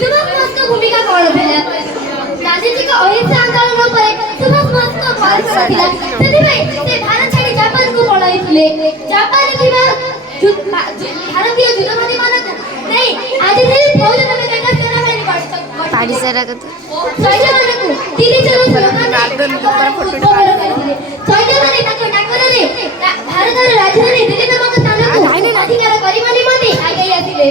सुभाष बोस भूमिका कौन थिला गांधी जी का अहिंसा आंदोलन ऊपर सुभाष बोस को भरोसा थिला सेति भाई से भारत छाड़ी जापान को पळाई थिले जापान थिबा भारतीय युद्धवादी मानक नहीं आज से फौज में गंगा सेना में निकट पाड़ी सारा कत सैन्य मानक तीन चार लोकांनी फोटो करथिले सैन्य माने ताको डाकरे भारत राजधानी दिल्ली नामक स्थान को अधिकार करिबा निमंते आगे आथिले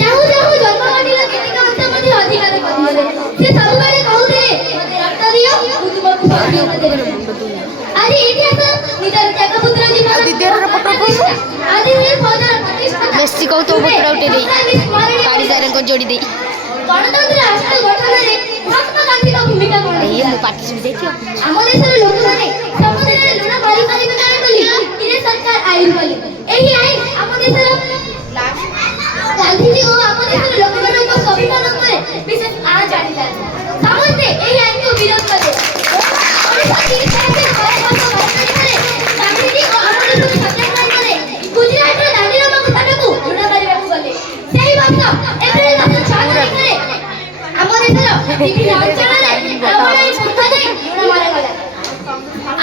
जाहु जाहु जन्मवाटी केतिका अंत मध्ये अधिकार करिले से सब बेले कहउथिले मते रक्त दियो बुझमत दियो मते आज इतिहास नितर जगपुत्र जी दिदेर फोटो को आदि से फौजर प्रतिष्ठा बेस्टी को तो फोटो उठे दे पाड़ी सारे को जोड़ी दे गणतंत्र राष्ट्र गठन रे महात्मा गांधी का भूमिका कोन ये मु पार्टी से देखियो ଆମ ଦେଶର ଲୋକମାନେ ସବୁଦିନେ ଲୁଣ ମାରି ପାରିବେ ନାହିଁ ବୋଲି ଇରେ ସରକାର ଆଇନ କଲେ ଏହି ଆଇନ ଆମ ଦେଶର ଗାନ୍ଧୀଜୀ ଓ ଆମ ଦେଶର ଲୋକମାନଙ୍କ ସମ୍ବିଧାନ ଉପରେ ବିଶେଷ ଆଞ୍ଚ ଆଣିଲା ସମସ୍ତେ ଏହି ଆଇନକୁ ବିରୋଧ କଲେ ଗାନ୍ଧୀଜୀ ଓ ଆମ ଦେଶର ସତ୍ୟାଗ୍ରହ କଲେ ଗୁଜରାଟର ଦାଣ୍ଡି ନାମକ ସ୍ଥାନକୁ ଲୁଣ ମାରିବାକୁ ଗଲେ ସେହି ବର୍ଷ ଏପ୍ରିଲ ମାସ 6 ତାରିଖରେ ଆମ ଦେଶର ବିଭିନ୍ନ ଅଞ୍ଚଳରେ ପ୍ରବଳ ସଂଖ୍ୟା ଯାଇ ଲୁଣ ମାରାଗଲା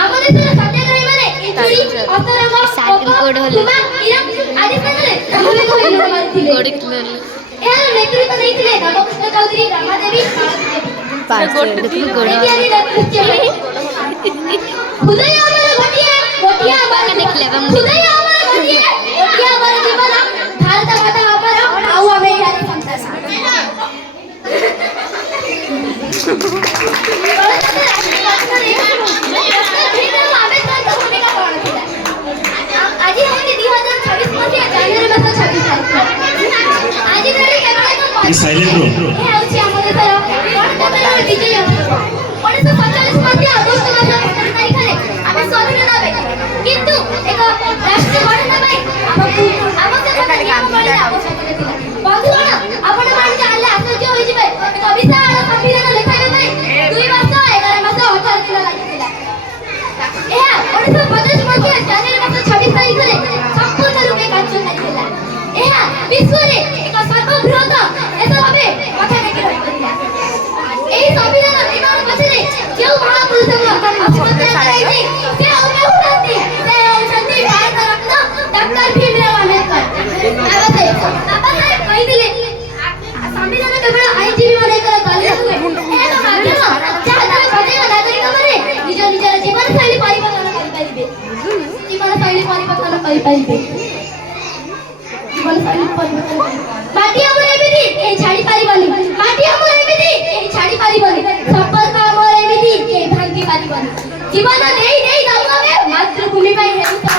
ଆମ ଦେଶର ସତ୍ୟାଗ୍ରହୀ ମାନେ ଇଞ୍ଚୁଡ଼ି ଅତରଙ୍ଗ କୁମା ଇରମ ଆଦି ସ୍ଥାନରେ ସାମୂହିକ ହୋଇ ଲୁଣ ମାରିଥିଲେ ଏହାର ନେତୃତ୍ୱ ଦେଇଥିଲେ ରାମକୃଷ୍ଣ ଚୌଧୁରୀ ରମାଦେବୀ ହୃଦୟ ଆମର ଗୋଟିଏ ଗୋଟିଏ ଆମର ହୃଦୟ ଆମର ଗୋଟିଏ ଗୋଟିଏ ଆମର ଜୀବନ ଭାରତ ମାତା ଆମର ଆଉ ଆମେ ଏହାର ସନ୍ତାନ आज होती 2026 मसिया जनवरी मास 26 तारिख आज धरि केवल एक साइलेंट रो हे होछि हमर देशर गणतंत्र विजय 1947 मसिया अगस्त मास 17 तारिखरे आमे स्वाधीनता पाइलु किंतु एक राष्ट्र गठन पाई हमकु आवश्यकता आवश्यकता थिला बंधुगण आपण मान जानले आश्चर्य होई जिवे विशाल संविधान लेखाइबा पाई 2 वर्ष 11 मास 18 दिन लागिथिला ଏହା 1950 मसिया जनवरी मास 26 तारिखरे संपूर्ण रूपे कार्यकारी ହେଲା ଏହା विश्वरे एक सर्वबृहत देश भाबे माथा टेकी रहिଥିଲା ଏହି संविधान निर्माण पछरे जेउ महापुरुषको अस्पताल कराइछि से औनहुनांती से औनंती भारत रत्न डॉक्टर भीमराव अम्बेडकर बाबा साहेब कहिदिले संविधान केवल आईनजीवी मानकर गले हुए एक माध्यम जहाँ द्वारा प्रत्येक नागरिक माने निज निजर जीवन शैली परिवर्तन करि परिबे जीवन शैली परिवर्तन करि परिबे जीवन शैली परिवर्तन माटी हमर एमिति ए छाडी परिबनी माटी हमर एमिति ए छाडी परिबनी संपर्क हमर एमिति ए भांगी परिबनी जीवन देई देई दम हमें मातृभूमि पाई हेतु